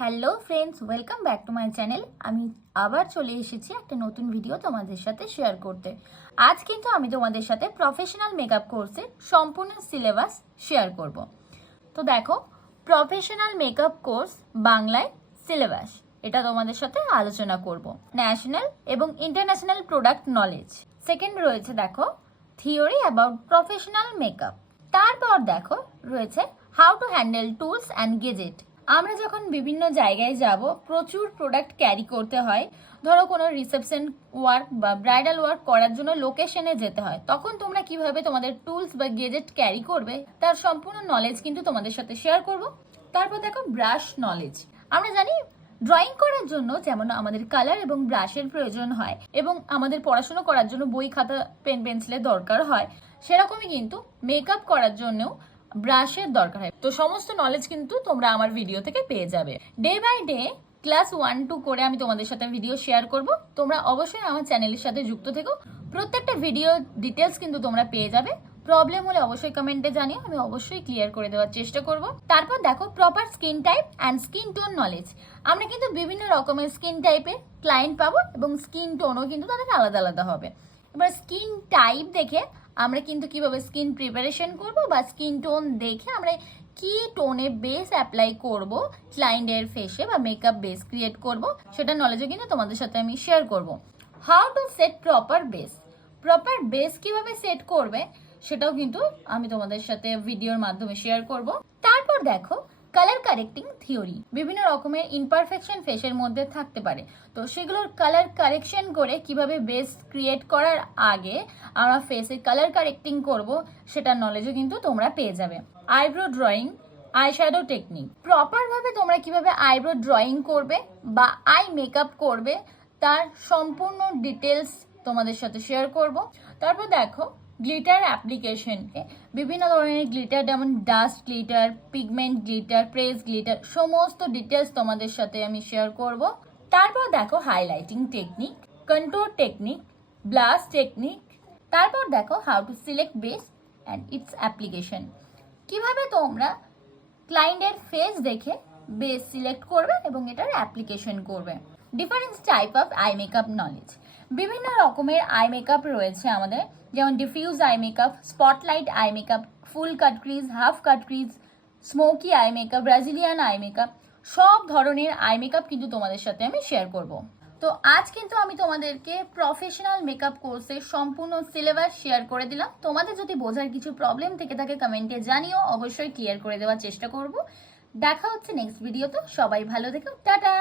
Hello friends, welcome back to my channel. আমি আবার চলে এসেছি একটা নতুন ভিডিও তোমাদের সাথে শেয়ার করতে। আজ কিন্তু আমি তোমাদের সাথে প্রফেশনাল মেকআপ কোর্সের সম্পূর্ণ সিলেবাস শেয়ার করব। তো দেখো, প্রফেশনাল মেকআপ কোর্স বাংলায় সিলেবাস, এটা তোমাদের সাথে আলোচনা করব। ন্যাশনাল এবং ইন্টারন্যাশনাল প্রোডাক্ট নলেজ। সেকেন্ড রয়েছে দেখো থিওরি অ্যাবাউট প্রফেশনাল মেকআপ। তারপর দেখো রয়েছে how to handle tools and gadget. আমরা যখন বিভিন্ন জায়গায় যাব, প্রচুর প্রোডাক্ট ক্যারি করতে হয়। ধরো কোনো রিসেপশন ওয়ার্ক বা ব্রাইডাল ওয়ার্ক করার জন্য লোকেশনে যেতে হয়, তখন তোমরা কিভাবে তোমাদের টুলস বা গেজেট ক্যারি করবে তার সম্পূর্ণ নলেজ কিন্তু তোমাদের সাথে শেয়ার করব। তারপর দেখো ব্রাশ নলেজ। আমরা জানি ড্রয়িং করার জন্য যেমন আমাদের কালার এবং ব্রাশের প্রয়োজন হয়, এবং আমাদের পড়াশোনা করার জন্য বই, খাতা, পেন, পেন্সিলের দরকার হয়, সেরকমই কিন্তু মেকআপ করার জন্যও ব্রাশের দরকার হয়। তো সমস্ত নলেজ কিন্তু তোমরা আমার ভিডিও থেকে পেয়ে যাবে। ডে বাই ডে ক্লাস 1-2 করে আমি তোমাদের সাথে ভিডিও শেয়ার করব। তোমরা অবশ্যই আমার চ্যানেলের সাথে যুক্ত থেকো। প্রত্যেকটা ভিডিও ডিটেলস কিন্তু তোমরা পেয়ে যাবে। প্রবলেম হলে অবশ্যই কমেন্টে জানিও, আমি অবশ্যই ক্লিয়ার করে দেওয়ার চেষ্টা করব। তারপর দেখো proper skin type and skin tone knowledge. আমরা কিন্তু বিভিন্ন রকমের স্কিন টাইপের ক্লায়েন্ট পাবো, এবং স্কিন টোনও কিন্তু তাদের আলাদা আলাদা হবে। এবার স্কিন টাইপ দেখে আমরা কিন্তু কিভাবে স্কিন প্রিপারেশন করব, বা স্কিন টোন দেখে আমরা কি টোনে বেস অ্যাপ্লাই করব ক্লায়েন্টের ফেসে, বা মেকআপ বেস ক্রিয়েট করব, সেটা নলেজও কিন্তু তোমাদের সাথে আমি শেয়ার করব। How to set proper base. Proper base কিভাবে সেট করবে সেটাও কিন্তু আমি তোমাদের সাথে ভিডিওর মাধ্যমে শেয়ার করব। তারপর দেখো কালার কারেক্টিং থিওরি। বিভিন্ন রকমের ইমপারফেকশন ফেসের মধ্যে থাকতে পারে, তো সেগুলোর কালার কারেকশন করে কিভাবে বেস ক্রিয়েট করার আগে আমরা ফেসে কালার কারেক্টিং করব, সেটার নলেজও কিন্তু তোমরা পেয়ে যাবে। Eyebrow drawing, eyeshadow technique. প্রপারভাবে তোমরা কিভাবে আইব্রো ড্রয়িং করবে বা আই মেকআপ করবে তার সম্পূর্ণ ডিটেলস তোমাদের সাথে শেয়ার করব। তারপর দেখো গ্লিটার অ্যাপ্লিকেশন। বিভিন্ন ধরনের গ্লিটার, যেমন dust glitter, pigment glitter, press glitter, সমস্ত ডিটেলস তোমাদের সাথে আমি শেয়ার করব। তারপর দেখো highlighting technique, control technique, blush technique. তারপর দেখো how to select base and it's application. কিভাবে তোমরা ক্লায়েন্টের ফেস দেখে বেস সিলেক্ট করবে এবং এটার অ্যাপ্লিকেশন করবে। Different type of eye makeup knowledge. বিভিন্ন রকমের আই মেকআপ রয়েছে আমাদের, যেমন diffuse eye makeup, spotlight eye makeup, full cut crease, half cut crease, smoky eye makeup, Brazilian eye makeup. সব ধরনের আই মেকআপ কিন্তু তোমাদের সাথে আমি শেয়ার করব। তো আজ কিন্তু আমি তোমাদেরকে প্রফেশনাল মেকআপ কোর্সের সম্পূর্ণ সিলেবাস শেয়ার করে দিলাম। তোমাদের যদি বোঝার কিছু প্রবলেম থেকে থাকে কমেন্টে জানিও, অবশ্যই ক্লিয়ার করে দেওয়ার চেষ্টা করব। দেখা হচ্ছে নেক্সট ভিডিওতে। সবাই ভালো থেকো, টাটা।